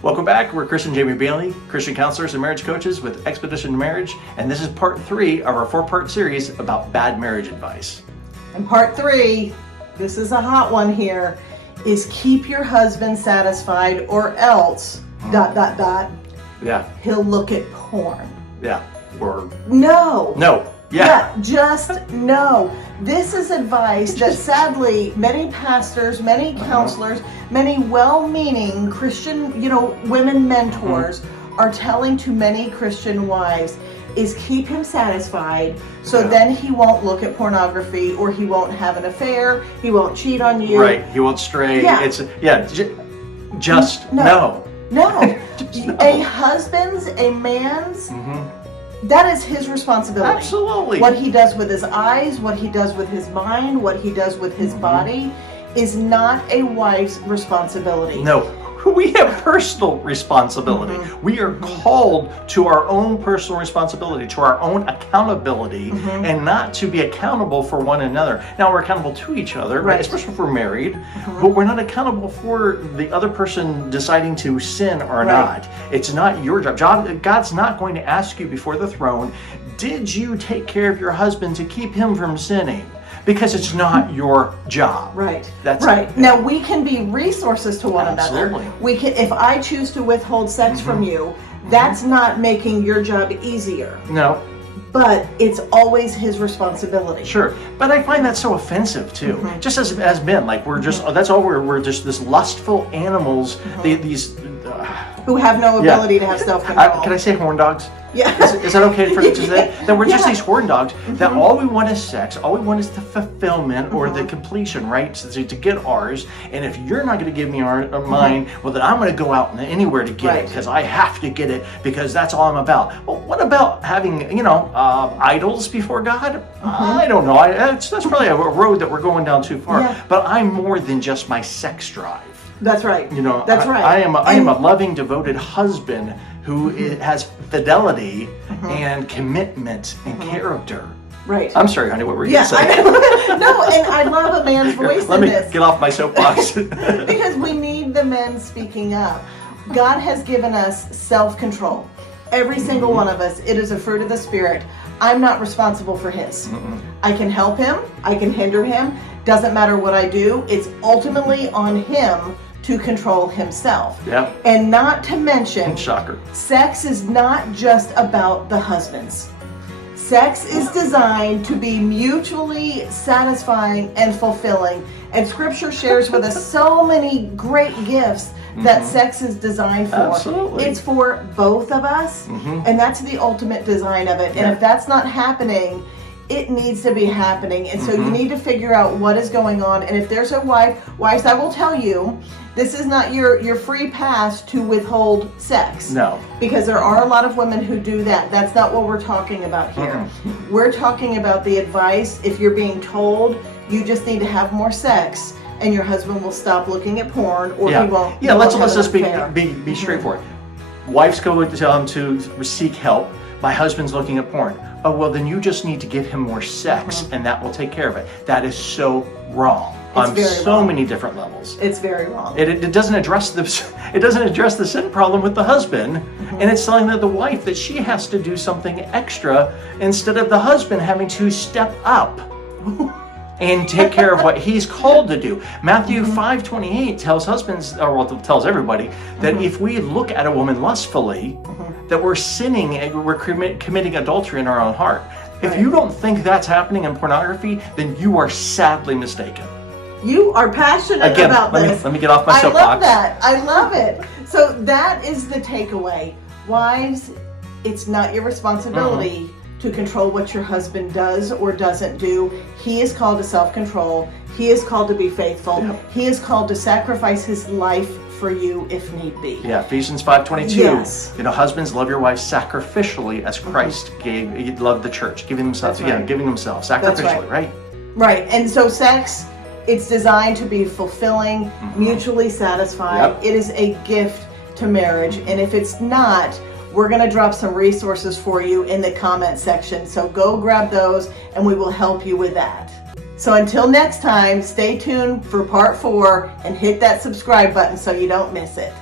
Welcome back. We're Chris and Jamie Bailey, Christian counselors and marriage coaches with Expedition to Marriage, and this is part 3 of our 4-part series about bad marriage advice. And part 3, this is a hot one here, is keep your husband satisfied or else ... Yeah. He'll look at porn. Yeah. Or No. Yeah. Just no. This is advice that sadly many pastors, many counselors, many well-meaning Christian, women mentors are telling to many Christian wives is keep him satisfied so then he won't look at pornography or he won't have an affair, he won't cheat on you. Right. He won't stray. Yeah. Just no. No. Just no. A husband's, a man's, that is his responsibility. Absolutely. What he does with his eyes, what he does with his mind, what he does with his body is not a wife's responsibility. No. We have personal responsibility. We are called to our own personal responsibility, to our own accountability, and not to be accountable for one another. Now, we're accountable to each other, right? Especially if we're married, but we're not accountable for the other person deciding to sin or not. It's not your job. God's not going to ask you before the throne, did you take care of your husband to keep him from sinning? Because it's not your job. Right. That's right. Now we can be resources to one Absolutely. another. We can, if I choose to withhold sex from you, that's not making your job easier. No. But it's always his responsibility. Sure, but I find that so offensive too. Just as men, like we're just that's all we're just this lustful animals. These who have no ability to have self-control. Can I say horn dogs? Yeah. Is that okay for to say that we're just these horn dogs that all we want is sex, all we want is the fulfillment or the completion, right? So to get ours, and if you're not going to give me mine, well then I'm going to go out anywhere to get it because I have to get it because that's all I'm about. Well, what about having idols before God? I don't know. That's probably a road that we're going down too far. Yeah. But I'm more than just my sex drive. That's right. That's right. I am a loving, devoted husband who has fidelity and commitment and character. Right. I'm sorry, honey, what were you going to say? No, and I love a man's voice Let in me this. get off my soapbox. Because we need the men speaking up. God has given us self-control. Every single one of us. It is a fruit of the Spirit. I'm not responsible for his. I can help him. I can hinder him. Doesn't matter what I do. It's ultimately on him to control himself. Yeah. And not to mention, shocker, sex is not just about the husbands. Sex is designed to be mutually satisfying and fulfilling. And Scripture shares with us so many great gifts that sex is designed for. Absolutely. It's for both of us, and that's the ultimate design of it. And if that's not happening, it needs to be happening. And so you need to figure out what is going on. And if there's a wives, I will tell you, this is not your free pass to withhold sex. No. Because there are a lot of women who do that. That's not what we're talking about here. We're talking about the advice if you're being told you just need to have more sex and your husband will stop looking at porn or he won't. Yeah, let's just be straightforward. Wives go to tell him to seek help. My husband's looking at porn. Oh, well, then you just need to give him more sex and that will take care of it. That is so wrong on so many different levels. It's very wrong. It doesn't address the sin problem with the husband, and it's telling the wife that she has to do something extra instead of the husband having to step up and take care of what he's called to do. Matthew 5:28 tells husbands, tells everybody, that if we look at a woman lustfully, that we're sinning and we're committing adultery in our own heart. If you don't think that's happening in pornography, then you are sadly mistaken. You are passionate about this. Let me get off my soapbox. I love that. I love it. So that is the takeaway. Wives, it's not your responsibility to control what your husband does or doesn't do. He is called to self-control. He is called to be faithful. He is called to sacrifice his life for you if need be. Yeah, Ephesians 5:22. Yes. Husbands, love your wives sacrificially as Christ loved the church, giving himself sacrificially, right? Right. And so sex, it's designed to be fulfilling, mutually satisfying. It is a gift to marriage. And if it's not, we're going to drop some resources for you in the comment section. So go grab those and we will help you with that. So until next time, stay tuned for part 4 and hit that subscribe button so you don't miss it.